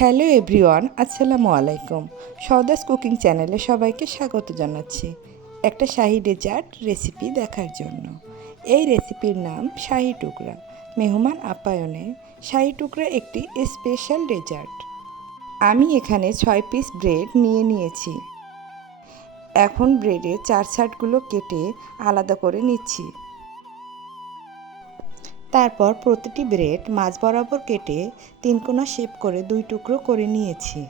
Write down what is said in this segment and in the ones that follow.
Hello everyone, আসসালামু আলাইকুম। সওদাস cooking চ্যানেলে সবাইকে স্বাগত জানাচ্ছি একটা শাহী ডেজার্ট রেসিপি দেখার জন্য। এই রেসিপির নাম শাহী টুকরা। মেহমান আপ্যায়নে শাহী টুকরা একটি স্পেশাল ডেজার্ট। আমি এখানে 6 পিস ব্রেড নিয়েছি। এখন ব্রেডের 4 সাইডগুলো কেটে আলাদা করে নিচ্ছি। তারপর প্রতিটি ব্রেড মাঝ বরাবর কেটে 3 কোনা শেপ করে 2 টুকরো করে নিয়েছি।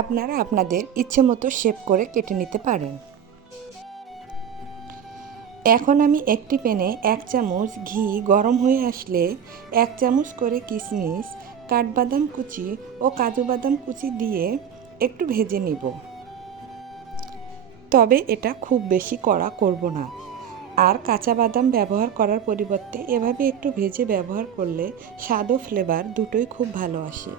আপনারা আপনাদের ইচ্ছে মতো শেপ করে কেটে নিতে পারেন। এখন আমি একটি প্যানে 1 চামচ ঘি গরম হয়ে আসলে 1 চামচ করে কিশমিশ, কাঠবাদাম কুচি ও কাজু বাদাম কুচি দিয়ে একটু ভেজে নিব। তবে এটা খুব বেশি কড়া করব না। আর কাঁচা বাদাম ব্যবহার করার পরিবর্তে এভাবে একটু ভেজে ব্যবহার করলে স্বাদ ও ফ্লেভার দুটোই খুব ভালো আসে।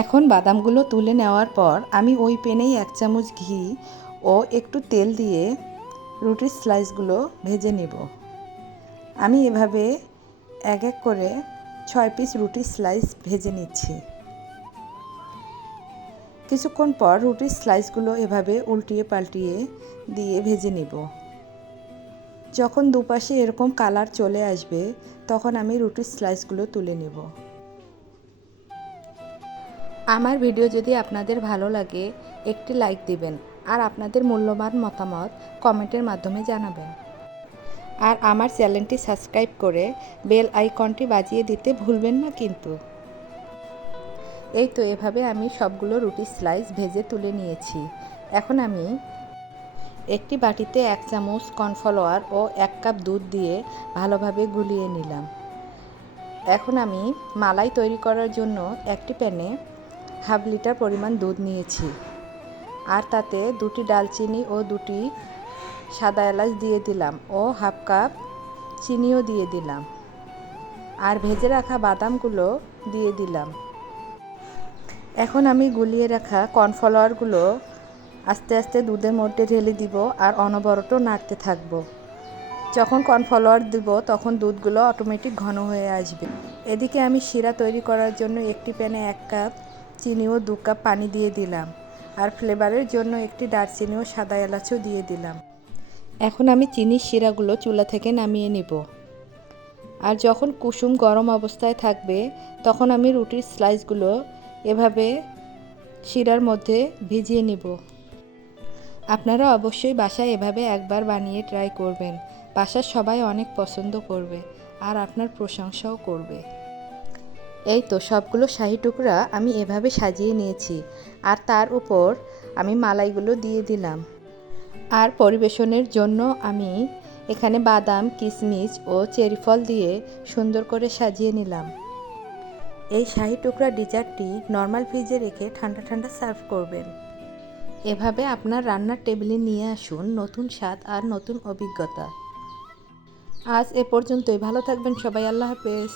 এখন বাদামগুলো তুলে নেওয়ার পর আমি ওই প্যানেই 1 চামচ ঘি ও একটু তেল দিয়ে রুটির স্লাইসগুলো ভেজে নেব। আমি এভাবে এক এক করে 6 পিস রুটির স্লাইস ভেজে নিচ্ছি। কিছুক্ষণ পর রুটির স্লাইসগুলো এভাবে উল্টিয়ে পাল্টিয়ে দিয়ে ভেজে নেব। যখন দুপাশে এরকম কালার চলে আসবে তখন আমি রুটির স্লাইসগুলো তুলে নেব। আমার ভিডিও যদি আপনাদের ভালো লাগে একটি লাইক দিবেন আর আপনাদের মূল্যবান মতামত কমেন্টের মাধ্যমে জানাবেন। আর আমার চ্যানেলটি সাবস্ক্রাইব করে বেল আইকনটি বাজিয়ে দিতে ভুলবেন না কিন্তু। এই তো এভাবে আমি সবগুলো রুটির স্লাইস ভেজে তুলে নিয়েছি। এখন আমি একটি বাটিতে 1 চামচ কর্নফ্লাওয়ার ও 1 কাপ দুধ দিয়ে ভালোভাবে গুলিয়ে নিলাম। এখন আমি মালাই তৈরি করার জন্য একটি প্যানে 1/2 লিটার পরিমাণ দুধ নিয়েছি। আর তাতে 2টি ডালচিনি ও 2টি সাদা এলাচ দিয়ে দিলাম ও 1/2 কাপ চিনিও দিয়ে দিলাম। আর ভেজে রাখা বাদামগুলো দিয়ে দিলাম। এখন আমি গুলিয়ে রাখা কর্নফ্লাওয়ারগুলো আস্তে আস্তে দুধের মধ্যে ঢেলে দিব আর অনবরত নাড়তে থাকব। যখন কর্নফ্লাওয়ার দিব তখন দুধগুলো অটোমেটিক ঘন হয়ে আসবে। এদিকে আমি শিরা তৈরি করার জন্য একটি প্যানে 1 কাপ চিনি ও 2 কাপ পানি দিয়ে দিলাম। আর ফ্লেভারের জন্য একটি দারচিনি ও সাদা এলাচও দিয়ে দিলাম। এখন আমি চিনির শিরাগুলো চুলা থেকে নামিয়ে নিব। আর যখন কুসুম গরম অবস্থায় থাকবে তখন আমি রুটির স্লাইসগুলো এভাবে শিরার মধ্যে ভিজিয়ে নিব। আপনারা অবশ্যই বাসায় এভাবে একবার বানিয়ে ট্রাই করবেন। বাসার সবাই অনেক পছন্দ করবে আর আপনার প্রশংসাও করবে। এই তো সবগুলো শাহী টুকরা আমি এভাবে সাজিয়ে নিয়েছি। আর তার উপর আমি মালাইগুলো দিয়ে দিলাম। আর পরিবেশনের জন্য আমি এখানে বাদাম, কিশমিশ ও চেরি ফল দিয়ে সুন্দর করে সাজিয়ে নিলাম। এই শাহী টুকরা ডেজার্টটি নর্মাল ফ্রিজে রেখে ঠান্ডা ঠান্ডা সার্ভ করবেন। এভাবে আপনার রান্নার টেবিলে নিয়ে আসুন নতুন স্বাদ আর নতুন অভিজ্ঞতা। আজ এ পর্যন্তই। ভালো থাকবেন সবাই। আল্লাহ হাফেজ।